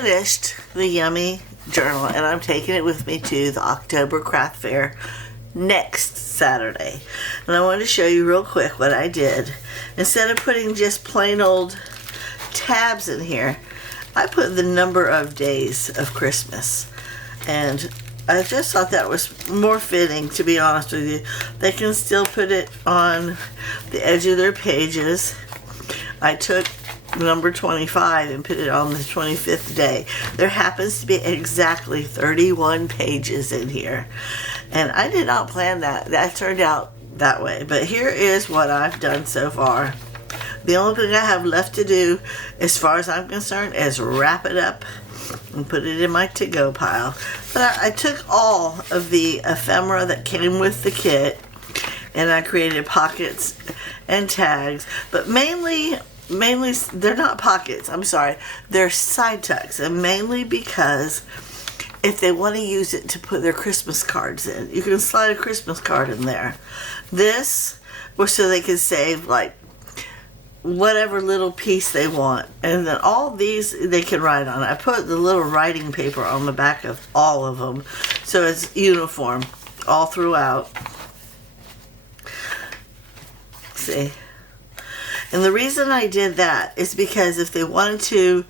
finished the Yummy journal, and I'm taking it with me to the October craft fair next Saturday. And I want to show you real quick what I did. Instead of putting just plain old tabs in here, I put the number of days of Christmas. And I just thought that was more fitting, to be honest with you. They can still put it on the edge of their pages. I took number 25 and put it on the 25th day. There happens to be exactly 31 pages in here. And I did not plan that. That turned out that way. But here is what I've done so far. The only thing I have left to do, as far as I'm concerned, is wrap it up and put it in my to-go pile. But I took all of the ephemera that came with the kit, and I created pockets and tags. But mainly they're not pockets. I'm sorry. They're side tucks, and mainly because if they want to use it to put their Christmas cards in, you can slide a Christmas card in there. This was so they could save like whatever little piece they want, and then all these they can write on. I put the little writing paper on the back of all of them, so it's uniform all throughout. See? And the reason I did that is because if they wanted to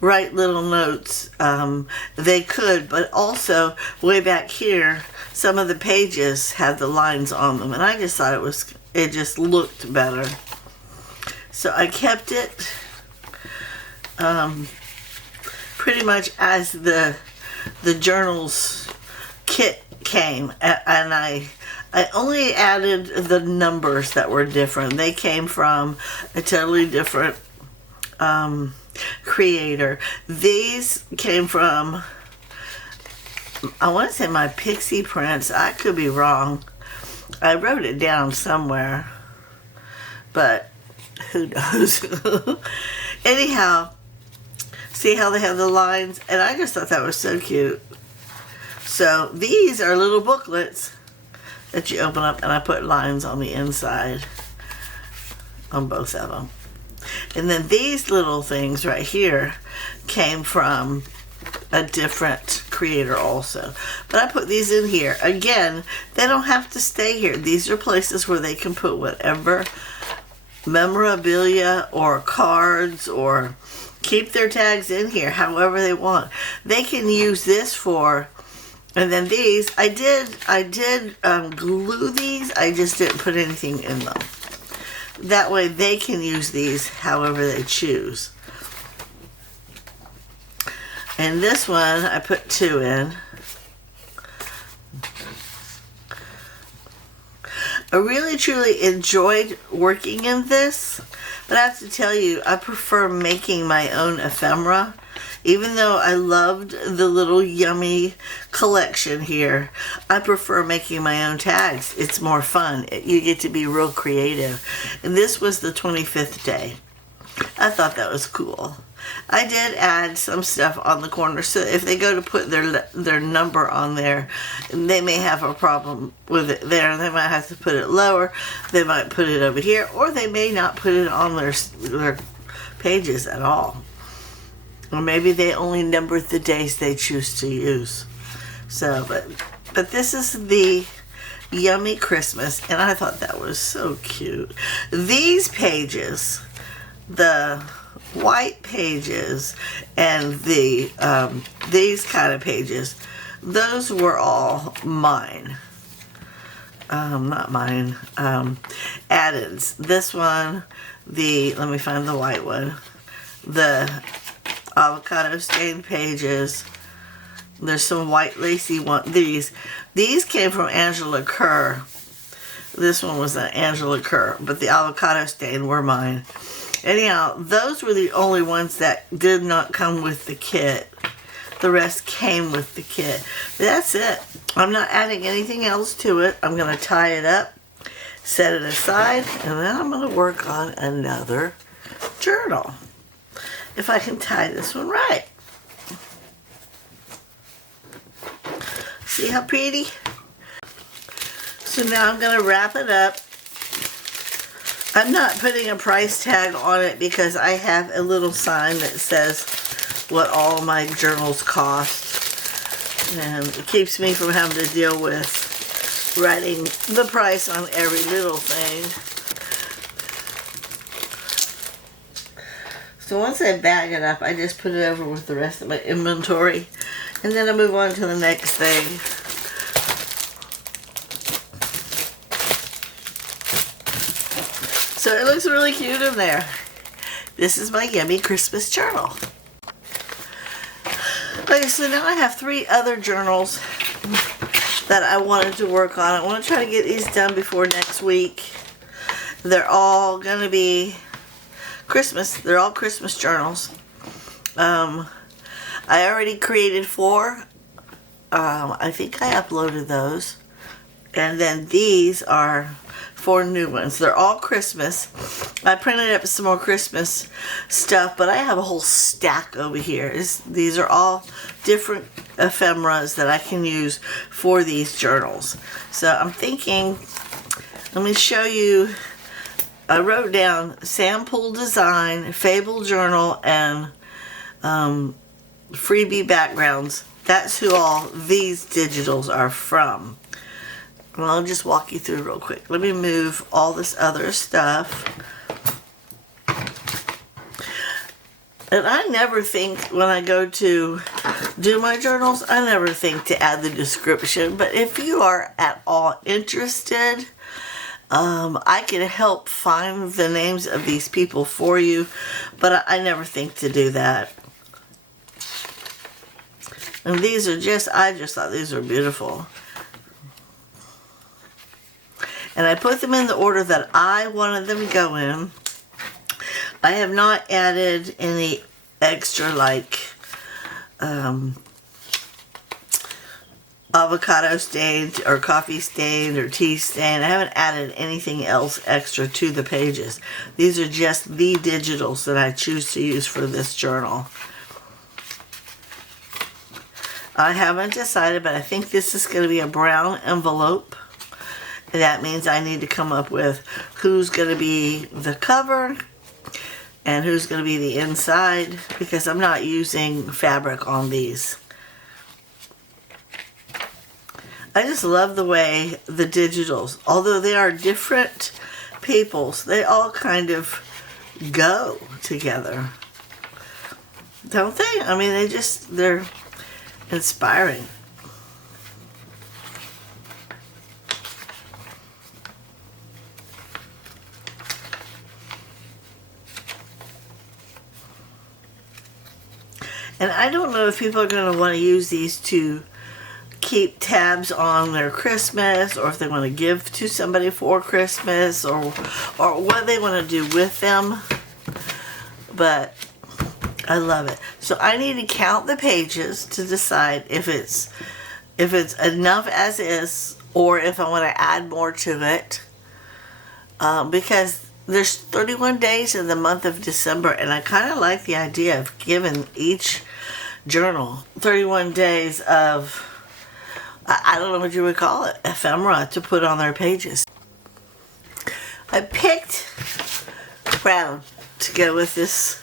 write little notes, they could, but also way back here, some of the pages had the lines on them, and I just thought it just looked better. So I kept it pretty much as the journal's kit came, and I only added the numbers that were different. They came from a totally different creator. These came from, I want to say, my Pixie Prints. I could be wrong. I wrote it down somewhere, but who knows? Anyhow, see how they have the lines? And I just thought that was so cute. So these are little booklets that you open up, and I put lines on the inside on both of them. And then these little things right here came from a different creator also. But I put these in here. Again, they don't have to stay here. These are places where they can put whatever memorabilia or cards, or keep their tags in here however they want. They can use this for, and then these, I did glue these. I just didn't put anything in them. That way they can use these however they choose. And this one, I put 2 in. I really truly enjoyed working in this, but I have to tell you, I prefer making my own ephemera. Even though I loved the little Yummy collection here, I prefer making my own tags. It's more fun. You get to be real creative. And this was the 25th day. I thought that was cool. I did add some stuff on the corner, so if they go to put their number on there, they may have a problem with it there. They might have to put it lower. They might put it over here, or they may not put it on their pages at all. Or maybe they only number the days they choose to use. So, but this is the Yummy Christmas, and I thought that was so cute. These pages, the white pages and the these kind of pages, those were all mine. Not mine. Addeds. This one, let me find the white one. The avocado stained pages. There's some white lacy one. These came from Angela Kerr. This one was an Angela Kerr, but the avocado stain were mine. Anyhow, those were the only ones that did not come with the kit. The rest came with the kit. That's it. I'm not adding anything else to it. I'm going to tie it up, set it aside, and then I'm going to work on another journal. If I can tie this one right. See how pretty? So now I'm going to wrap it up. I'm not putting a price tag on it because I have a little sign that says what all my journals cost. And it keeps me from having to deal with writing the price on every little thing. So once I bag it up, I just put it over with the rest of my inventory. And then I move on to the next thing. So it looks really cute in there. This is my Yummy Christmas journal. Okay, so now I have 3 other journals that I wanted to work on. I want to try to get these done before next week. They're all going to be Christmas. They're all Christmas journals. I already created 4. I think I uploaded those. And then these are 4 new ones. They're all Christmas. I printed up some more Christmas stuff, but I have a whole stack over here. These are all different ephemeras that I can use for these journals. So I'm thinking, let me show you. I wrote down sample design, fable journal, and freebie backgrounds. That's who all these digitals are from. Well, I'll just walk you through real quick. Let me move all this other stuff. And I never think, when I go to do my journals, I never think to add the description. But if you are at all interested, I can help find the names of these people for you. But I never think to do that. And these are I just thought these were beautiful. And I put them in the order that I wanted them to go in. I have not added any extra like avocado stained or coffee stained or tea stained. I haven't added anything else extra to the pages. These are just the digitals that I choose to use for this journal. I haven't decided, but I think this is going to be a brown envelope. That means I need to come up with who's going to be the cover and who's going to be the inside, because I'm not using fabric on these. I just love the way the digitals, although they are different peoples, they all kind of go together. Don't they? I mean, they're inspiring. And I don't know if people are going to want to use these to keep tabs on their Christmas, or if they want to give to somebody for Christmas, or what they want to do with them. But I love it. So I need to count the pages to decide if it's enough as is, or if I want to add more to it. Because there's 31 days in the month of December, and I kind of like the idea of giving each journal 31 days of, I don't know what you would call it, ephemera to put on their pages. I picked brown to go with this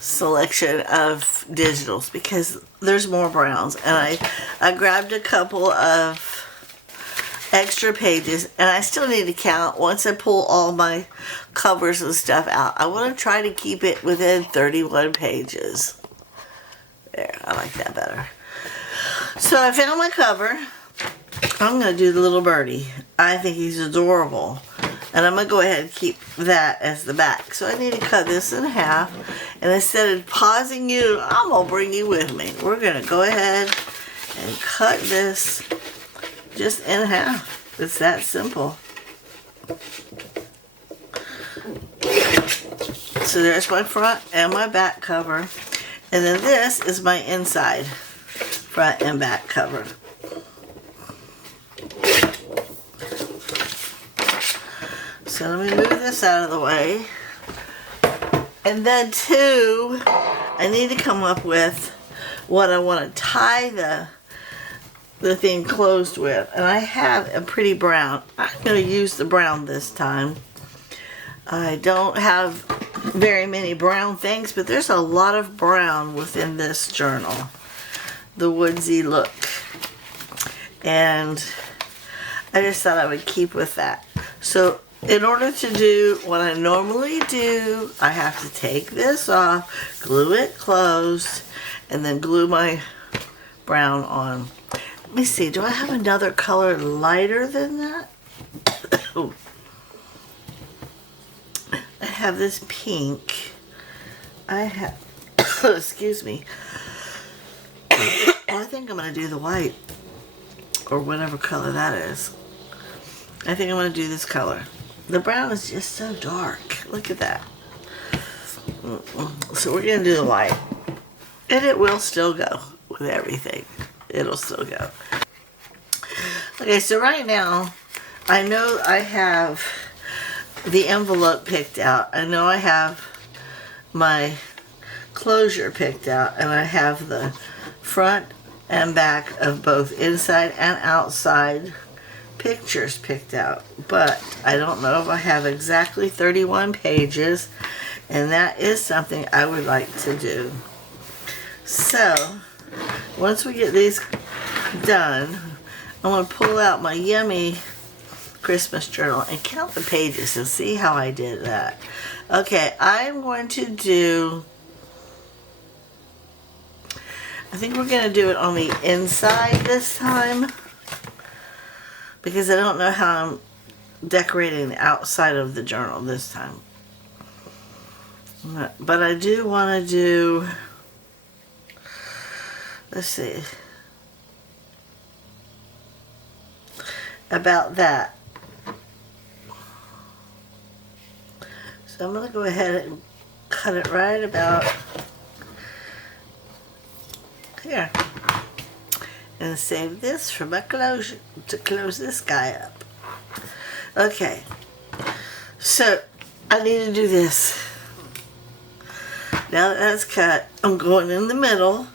selection of digitals because there's more browns, and I grabbed a couple of extra pages, and I still need to count once I pull all my covers and stuff out. I want to try to keep it within 31 pages. There, I like that better. So I found my cover. I'm going to do the little birdie. I think he's adorable. And I'm going to go ahead and keep that as the back. So I need to cut this in half. And instead of pausing you, I'm going to bring you with me. We're going to go ahead and cut this just in half. It's that simple. So there's my front and my back cover. And then this is my inside front and back cover. So let me move this out of the way. And then too, I need to come up with what I want to tie the thing closed with. And I have a pretty brown. I'm going to use the brown this time. I don't have very many brown things, but there's a lot of brown within this journal. The woodsy look. And I just thought I would keep with that. So in order to do what I normally do, I have to take this off, glue it closed, and then glue my brown on. Let me see, do I have another color lighter than that? I have this pink. I have, excuse me. I think I'm going to do the white, or whatever color that is. I think I'm going to do this color. The brown is just so dark. Look at that. So we're going to do the white. And it will still go with everything. It'll still go. Okay, so right now, I know I have the envelope picked out. I know I have my closure picked out, and I have the front and back of both inside and outside pictures picked out, but I don't know if I have exactly 31 pages, and that is something I would like to do. So once we get these done, I'm going to pull out my yummy Christmas journal and count the pages and see how I did that. Okay, I'm going to do, I think we're going to do it on the inside this time, because I don't know how I'm decorating the outside of the journal this time. But I do want to do, let's see, about that. So I'm going to go ahead and cut it right about here. And save this for my closure, to close this guy up. Okay, so I need to do this. Now that that's cut, I'm going in the middle.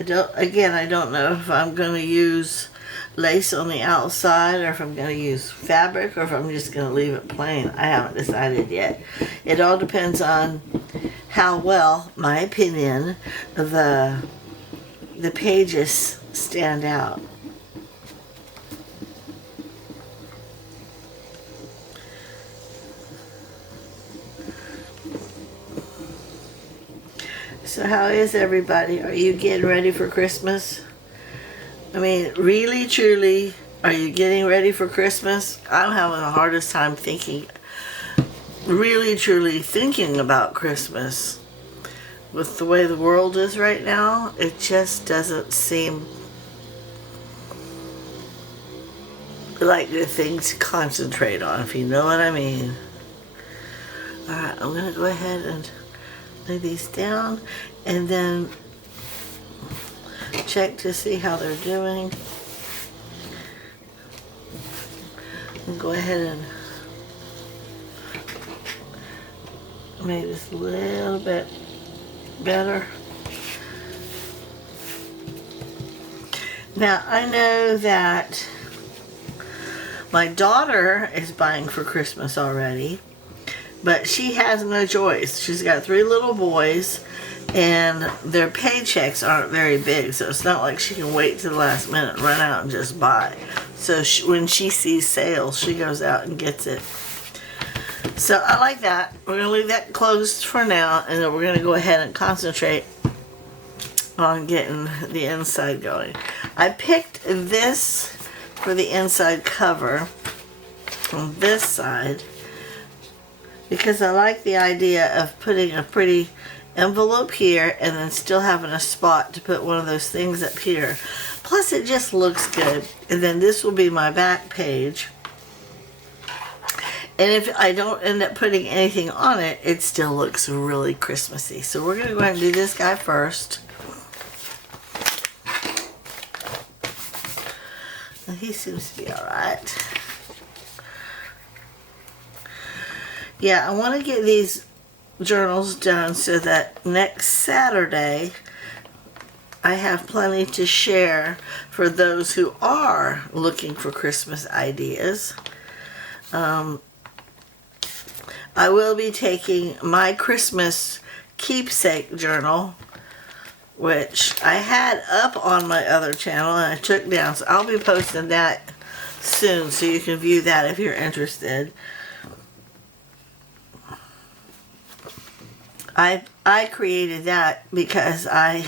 I don't know if I'm going to use lace on the outside, or if I'm going to use fabric, or if I'm just going to leave it plain. I haven't decided yet. It all depends on how well, my opinion, the pages stand out. So how is everybody? Are you getting ready for Christmas? I mean, really, truly, are you getting ready for Christmas? I'm having the hardest time thinking, really, truly thinking about Christmas. With the way the world is right now, it just doesn't seem like the thing to concentrate on, if you know what I mean. Alright, I'm going to go ahead and lay these down and then check to see how they're doing. And go ahead and make this a little bit better. Now I know that my daughter is buying for Christmas already, but she has no choice. She's got 3 little boys, and their paychecks aren't very big, so it's not like she can wait to the last minute and run out and just buy. So when she sees sales, she goes out and gets it. So I like that. We're going to leave that closed for now, and then we're going to go ahead and concentrate on getting the inside going. I picked this for the inside cover on this side because I like the idea of putting a pretty envelope here and then still having a spot to put one of those things up here. Plus it just looks good. And then this will be my back page. And if I don't end up putting anything on it, it still looks really Christmassy. So we're going to go ahead and do this guy first. And he seems to be alright. Yeah, I want to get these journals done so that next Saturday I have plenty to share for those who are looking for Christmas ideas. I will be taking my Christmas keepsake journal, which I had up on my other channel and I took down. So I'll be posting that soon so you can view that if you're interested. I created that because I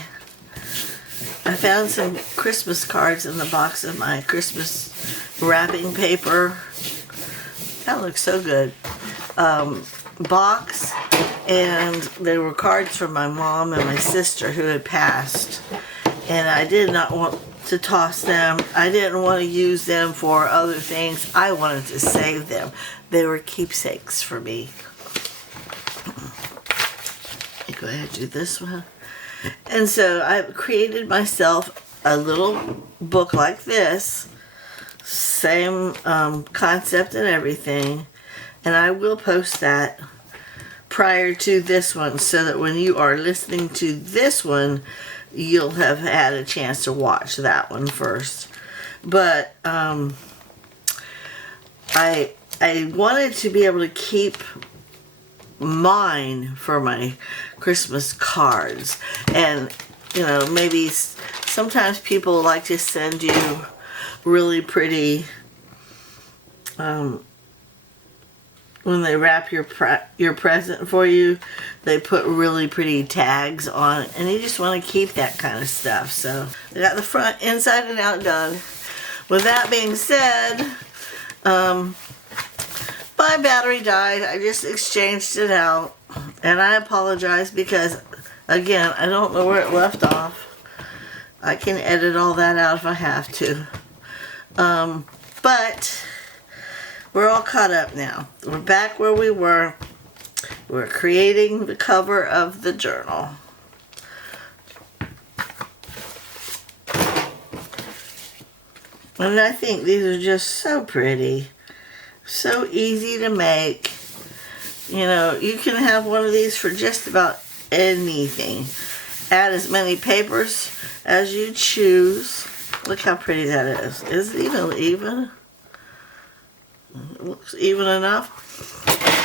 found some Christmas cards in the box of my Christmas wrapping paper. That looks so good. Box, and they were cards from my mom and my sister who had passed, and I did not want to toss them. I didn't want to use them for other things. I wanted to save them. They were keepsakes for me. Go ahead and do this one. And so I created myself a little book like this, same concept and everything, and I will post that prior to this one so that when you are listening to this one, you'll have had a chance to watch that one first. But I wanted to be able to keep mine for my Christmas cards, and you know, maybe sometimes people like to send you really pretty when they wrap your present for you, they put really pretty tags on it, and you just want to keep that kind of stuff. So I got the front inside and out done. With that being said, my battery died. I just exchanged it out, and I apologize because, again, I don't know where it left off. I can edit all that out if I have to. But we're all caught up now. We're back where we were. We're creating the cover of the journal. And I think these are just so pretty. So easy to make. You know, you can have one of these for just about anything. Add as many papers as you choose. Look how pretty that is. Is it even? It looks even enough.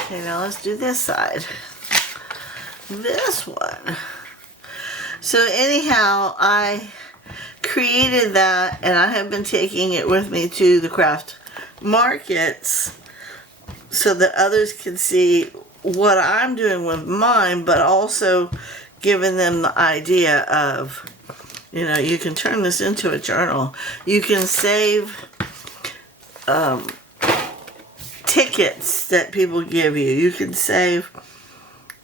Okay, now let's do this side. This one. So anyhow, I created that, and I have been taking it with me to the craft markets so that others can see what I'm doing with mine, but also giving them the idea of, you know, you can turn this into a journal. You can save tickets that people give you. You can save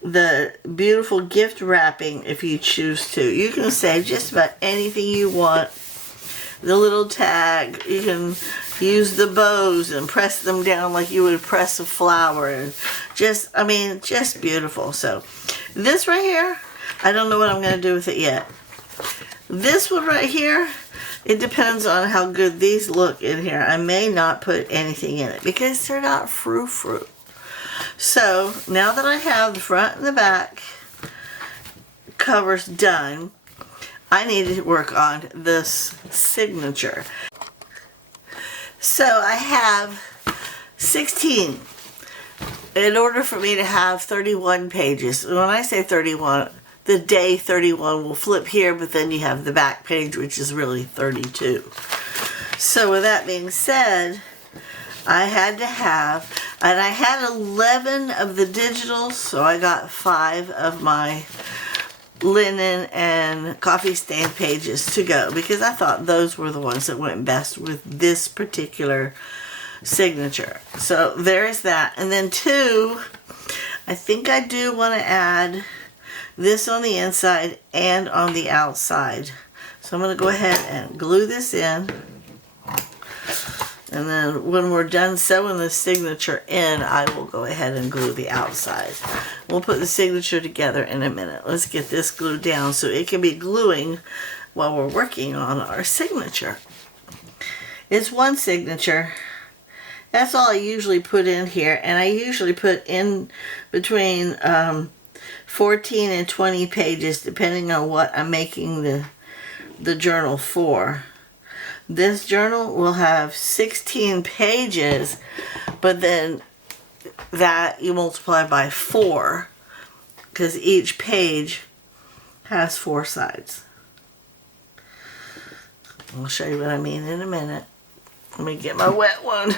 the beautiful gift wrapping if you choose to. You can save just about anything you want. The little tag, you can use the bows and press them down like you would press a flower, and just, I mean, just beautiful. So this right here, I don't know what I'm going to do with it yet. This one right here, it depends on how good these look in here. I may not put anything in it because they're not frou-frou. So now that I have the front and the back covers done, I needed to work on this signature. So I have 16. In order for me to have 31 pages, when I say 31, the day 31 will flip here, but then you have the back page, which is really 32. So with that being said, I had to have, and I had 11 of the digitals, so I got 5 of my linen and coffee stain pages to go, because I thought those were the ones that went best with this particular signature. So there's that. And then 2, I think I do want to add this on the inside and on the outside. So I'm going to go ahead and glue this in. And then when we're done sewing the signature in, I will go ahead and glue the outside. We'll put the signature together in a minute. Let's get this glued down so it can be gluing while we're working on our signature. It's one signature. That's all I usually put in here. And I usually put in between 14 and 20 pages depending on what I'm making the journal for. This journal will have 16 pages, but then that you multiply by 4, because each page has 4 sides. I'll show you what I mean in a minute. Let me get my wet one,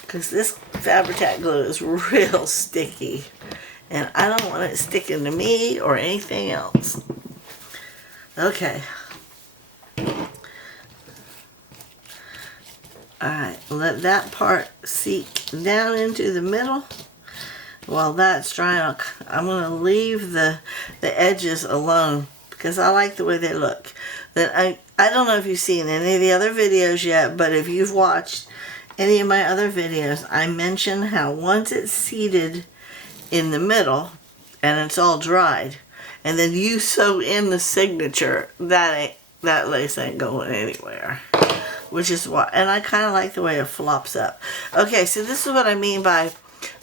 because this Fabri-Tac glue is real sticky, and I don't want it sticking to me or anything else. Okay. Alright, let that part seep down into the middle. While that's drying, I'm going to leave the edges alone because I like the way they look. Then I don't know if you've seen any of the other videos yet, but if you've watched any of my other videos, I mention how once it's seated in the middle and it's all dried, and then you sew in the signature, that lace ain't going anywhere. Which is why, and I kind of like the way it flops up. Okay, so this is what I mean by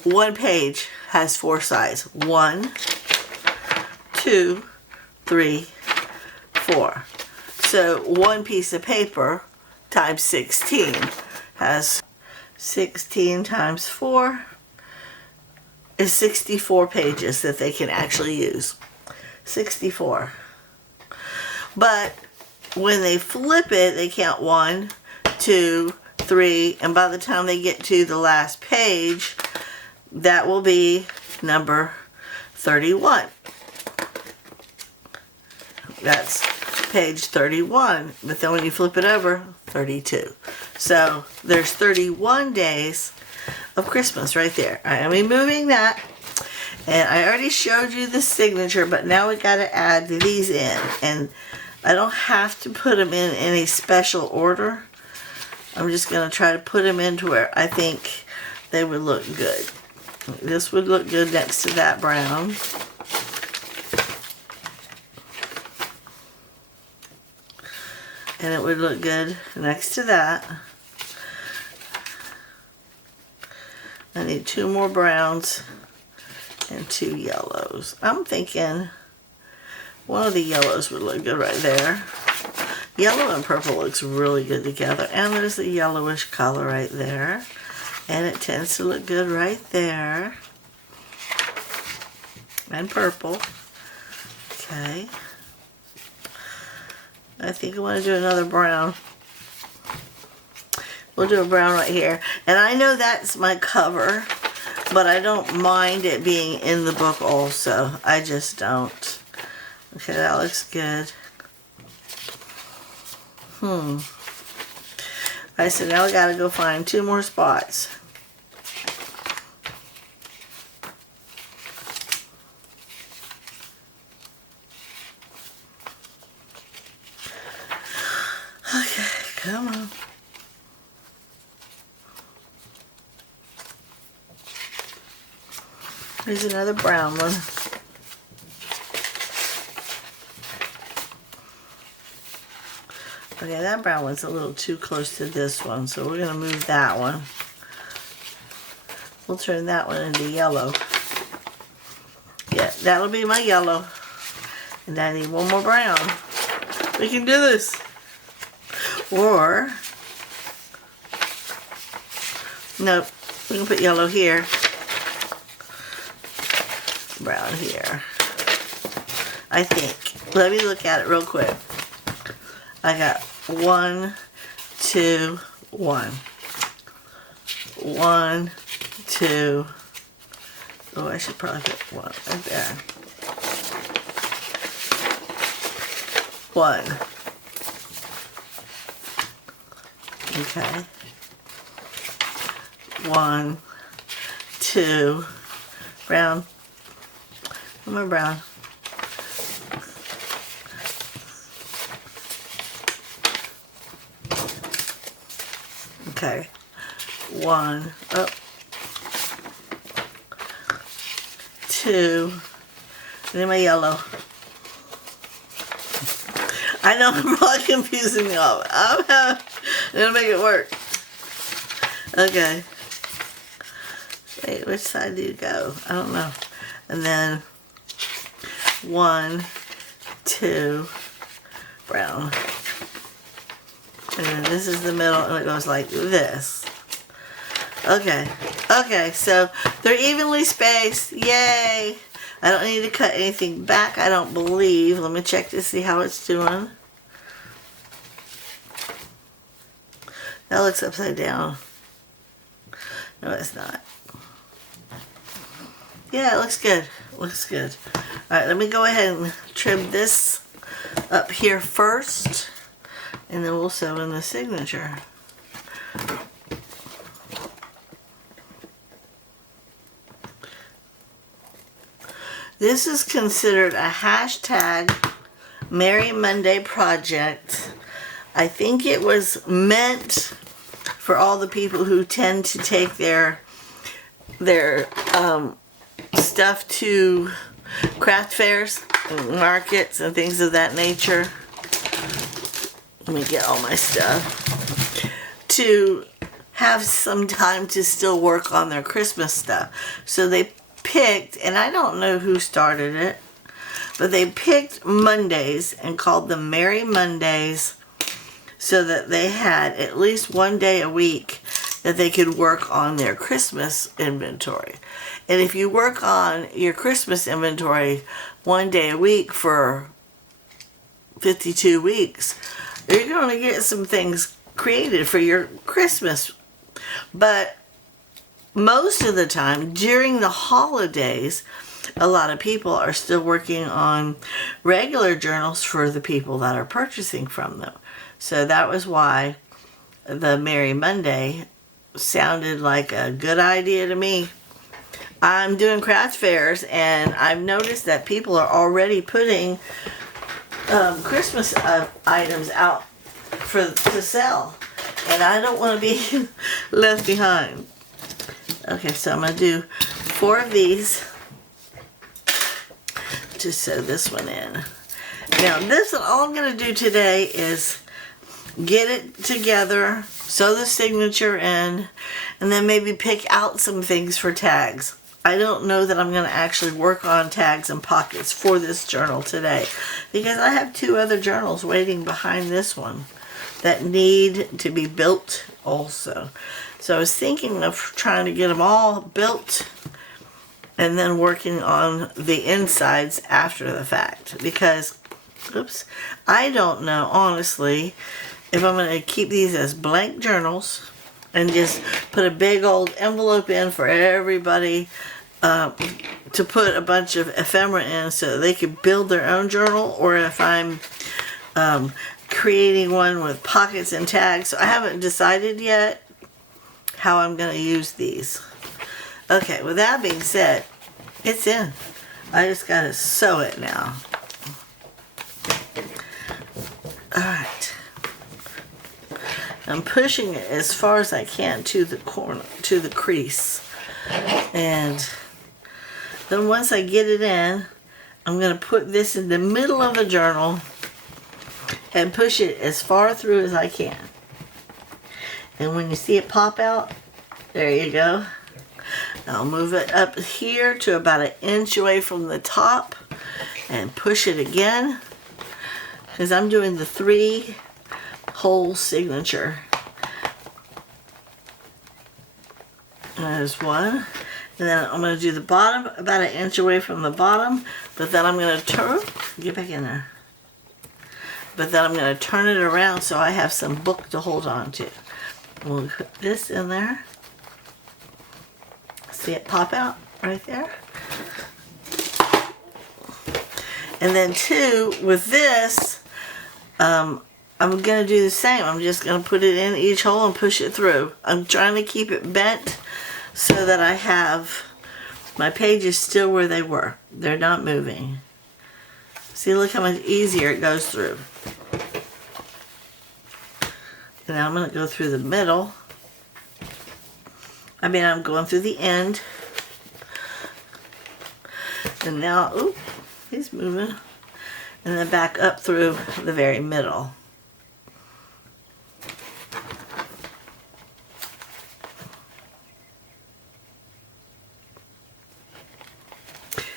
one page has 4 sides. 1, 2, 3, 4. So one piece of paper times 16 has 16 times 4 is 64 pages that they can actually use. 64. But when they flip it, they count 1, 2, 3, and by the time they get to the last page, that will be number 31. That's page 31, but then when you flip it over, 32. So there's 31 days of Christmas right there. All right, I'm removing that, and I already showed you the signature, but now we got to add these in, and I don't have to put them in any special order. I'm just going to try to put them into where I think they would look good. This would look good next to that brown. And it would look good next to that. I need 2 more browns and 2 yellows. I'm thinking one of the yellows would look good right there. Yellow and purple looks really good together. And there's the yellowish color right there. And it tends to look good right there. And purple. Okay. I think I want to do another brown. We'll do a brown right here. And I know that's my cover, but I don't mind it being in the book also. I just don't. Okay, that looks good. Alright, so now we gotta go find 2 more spots. Okay, come on. Here's another brown one. Okay, that brown one's a little too close to this one, so we're going to move that one. We'll turn that one into yellow. Yeah, that'll be my yellow. And I need 1 more brown. We can do this. Or, nope, we can put yellow here. Brown here. I think. Let me look at it real quick. I got 1, 2, 1. 1, 2. Oh, I should probably put 1 right there. 1. Okay. 1, 2. Brown. One more brown. Okay. 1. Oh. 2. And then my yellow. I know I'm probably confusing me all. I'm gonna make it work. Okay. Wait, which side do you go? I don't know. And then 1, 2, brown. And then this is the middle, and it goes like this. Okay. Okay, so they're evenly spaced. Yay! I don't need to cut anything back, I don't believe. Let me check to see how it's doing. That looks upside down. No, it's not. Yeah, it looks good. Looks good. Alright, let me go ahead and trim this up here first. And then we'll sew in the signature. This is considered a hashtag Merry Monday project. I think it was meant for all the people who tend to take their stuff to craft fairs, markets, and things of that nature. Let me get all my stuff. To have some time to still work on their Christmas stuff. So they picked, and I don't know who started it, but they picked Mondays and called them Merry Mondays so that they had at least one day a week that they could work on their Christmas inventory. And if you work on your Christmas inventory one day a week for 52 weeks, you're going to get some things created for your Christmas. But most of the time, during the holidays, a lot of people are still working on regular journals for the people that are purchasing from them. So that was why the Merry Monday sounded like a good idea to me. I'm doing craft fairs, and I've noticed that people are already putting Christmas items out to sell. And I don't want to be left behind. Okay, so I'm going to do 4 of these to sew this one in. Now, this one, all I'm going to do today is get it together, sew the signature in, and then maybe pick out some things for tags. I don't know that I'm going to actually work on tags and pockets for this journal today, because I have 2 other journals waiting behind this one that need to be built also. So I was thinking of trying to get them all built and then working on the insides after the fact. Because, oops, I don't know, honestly, if I'm going to keep these as blank journals and just put a big old envelope in for everybody to put a bunch of ephemera in so they could build their own journal, or if I'm creating one with pockets and tags. So I haven't decided yet how I'm going to use these. Okay, with that being said, it's in. I just got to sew it now. Alright. I'm pushing it as far as I can to the corner, to the crease. And then once I get it in, I'm going to put this in the middle of the journal and push it as far through as I can. And when you see it pop out, there you go. I'll move it up here to about 1 inch away from the top and push it again, because I'm doing the 3 hole signature. There's one. And then I'm going to do the bottom about 1 inch away from the bottom, but then I'm going to turn, get back in there. But then I'm going to turn it around so I have some book to hold on to. We'll put this in there. See it pop out right there? And then 2, with this, I'm going to do the same. I'm just going to put it in each hole and push it through. I'm trying to keep it bent so that I have my pages still where they were. They're not moving. See, look how much easier it goes through. And now I'm going to go through the middle. I'm going through the end. And now, oop, he's moving. And then back up through the very middle.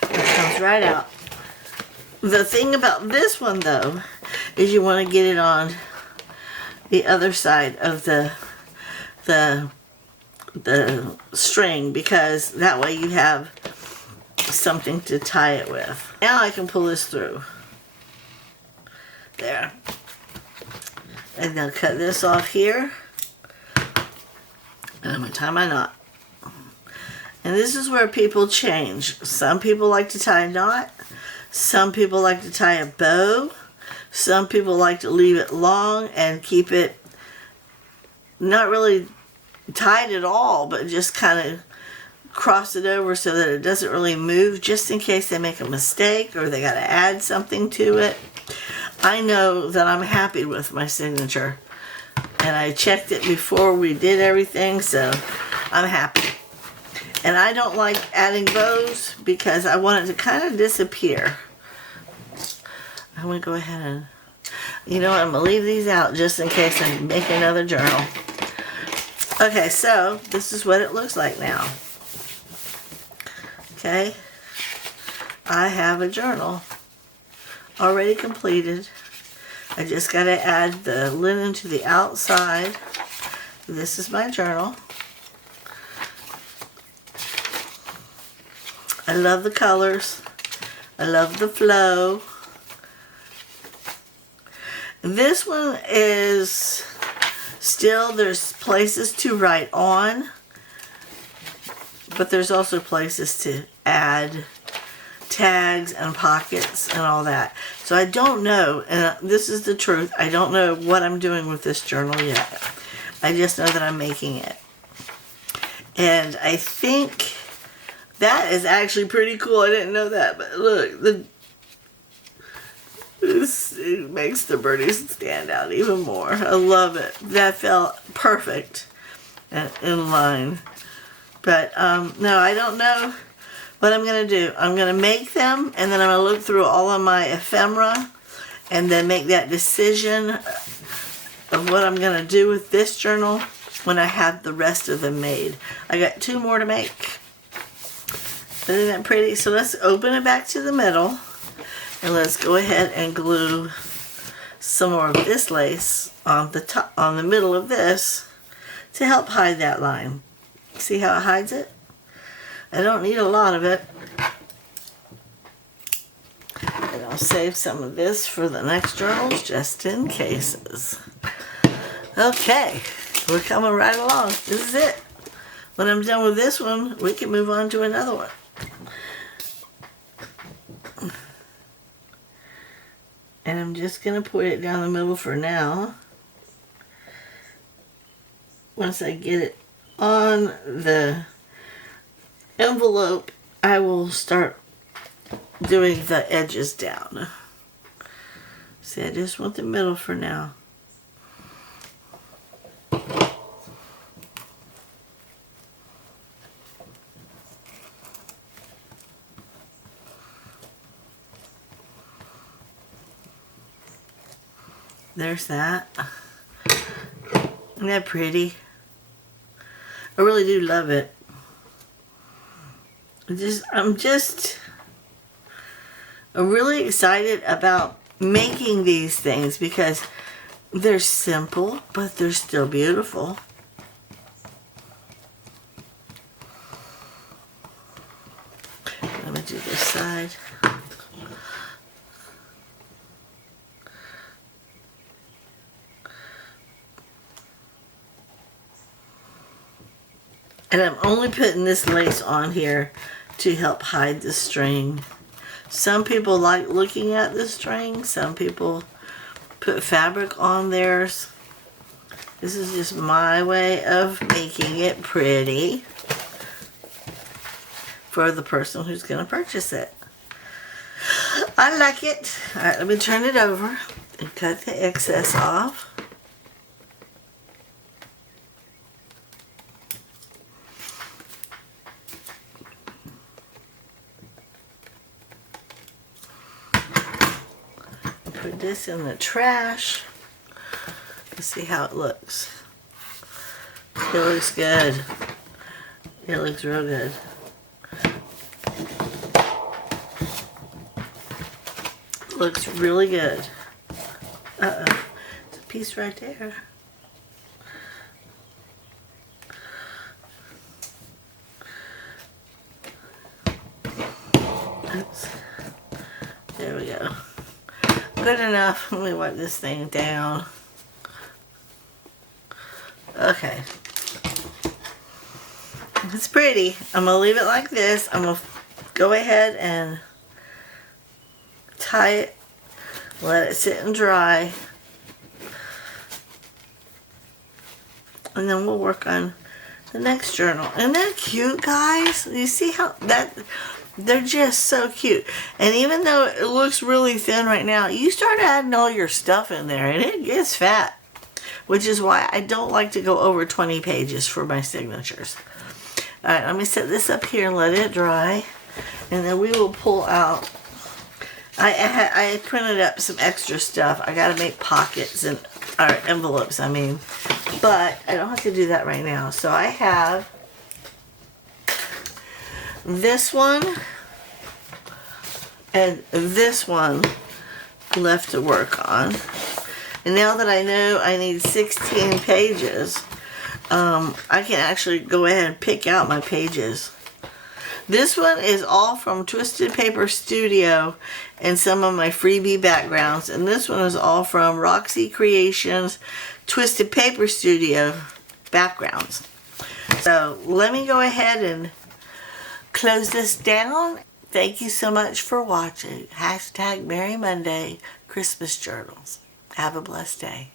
That comes right out. The thing about this one, though, is you want to get it on the other side of the the string, because that way you have something to tie it with. Now I can pull this through. There. And then cut this off here. And I'm going to tie my knot. And this is where people change. Some people like to tie a knot. Some people like to tie a bow. Some people like to leave it long and keep it not really tied at all, but just kind of cross it over so that it doesn't really move, just in case they make a mistake or they got to add something to it. I know that I'm happy with my signature, and I checked it before we did everything, so I'm happy. And I don't like adding bows because I want it to kind of disappear. I'm going to go ahead and, you know what, I'm going to leave these out just in case I make another journal. Okay, so this is what it looks like now. Okay, I have a journal already completed. I just got to add the linen to the outside. This is my journal. I love the colors. I love the flow. This one is still, there's places to write on, but there's also places to add tags and pockets and all that. So I don't know, and this is the truth, I don't know what I'm doing with this journal yet. I just know that I'm making it. And I think that is actually pretty cool. I didn't know that, but look, it makes the birdies stand out even more. I love it. That felt perfect and in line. But no, I don't know what I'm going to do. I'm going to make them, and then I'm going to look through all of my ephemera and then make that decision of what I'm going to do with this journal when I have the rest of them made. I got 2 more to make. Isn't that pretty? So let's open it back to the middle, and let's go ahead and glue some more of this lace on the top, on the middle of this, to help hide that line. See how it hides it? I don't need a lot of it. And I'll save some of this for the next journals, just in cases. Okay, we're coming right along. This is it. When I'm done with this one, we can move on to another one. And I'm just going to put it down the middle for now. Once I get it on the envelope, I will start doing the edges down. See, I just want the middle for now. There's that. Isn't that pretty? I really do love it. I'm really excited about making these things because they're simple, but they're still beautiful. Let me do this side. And I'm only putting this lace on here to help hide the string. Some people like looking at the string. Some people put fabric on theirs. This is just my way of making it pretty for the person who's going to purchase it. I like it. All right, let me turn it over and cut the excess off. Put this in the trash. Let's see how it looks. It looks good. It looks real good. Looks really good. Uh-oh. There's a piece right there. There we go. Good enough. Let me wipe this thing down. Okay. It's pretty. I'm going to leave it like this. I'm going to go ahead and tie it. Let it sit and dry. And then we'll work on the next journal. Isn't that cute, guys? You see how they're just so cute. And even though it looks really thin right now, you start adding all your stuff in there and it gets fat. Which is why I don't like to go over 20 pages for my signatures. Alright, let me set this up here and let it dry. And then we will pull out. I printed up some extra stuff. I gotta make pockets and or envelopes, I mean. But I don't have to do that right now. So I have this one and this one left to work on. And now that I know I need 16 pages, I can actually go ahead and pick out my pages. This one is all from Twisted Paper Studio and some of my freebie backgrounds. And this one is all from Roxy Creations Twisted Paper Studio backgrounds. So let me go ahead and close this down. Thank you so much for watching. # Merry Monday Christmas Journals. Have a blessed day.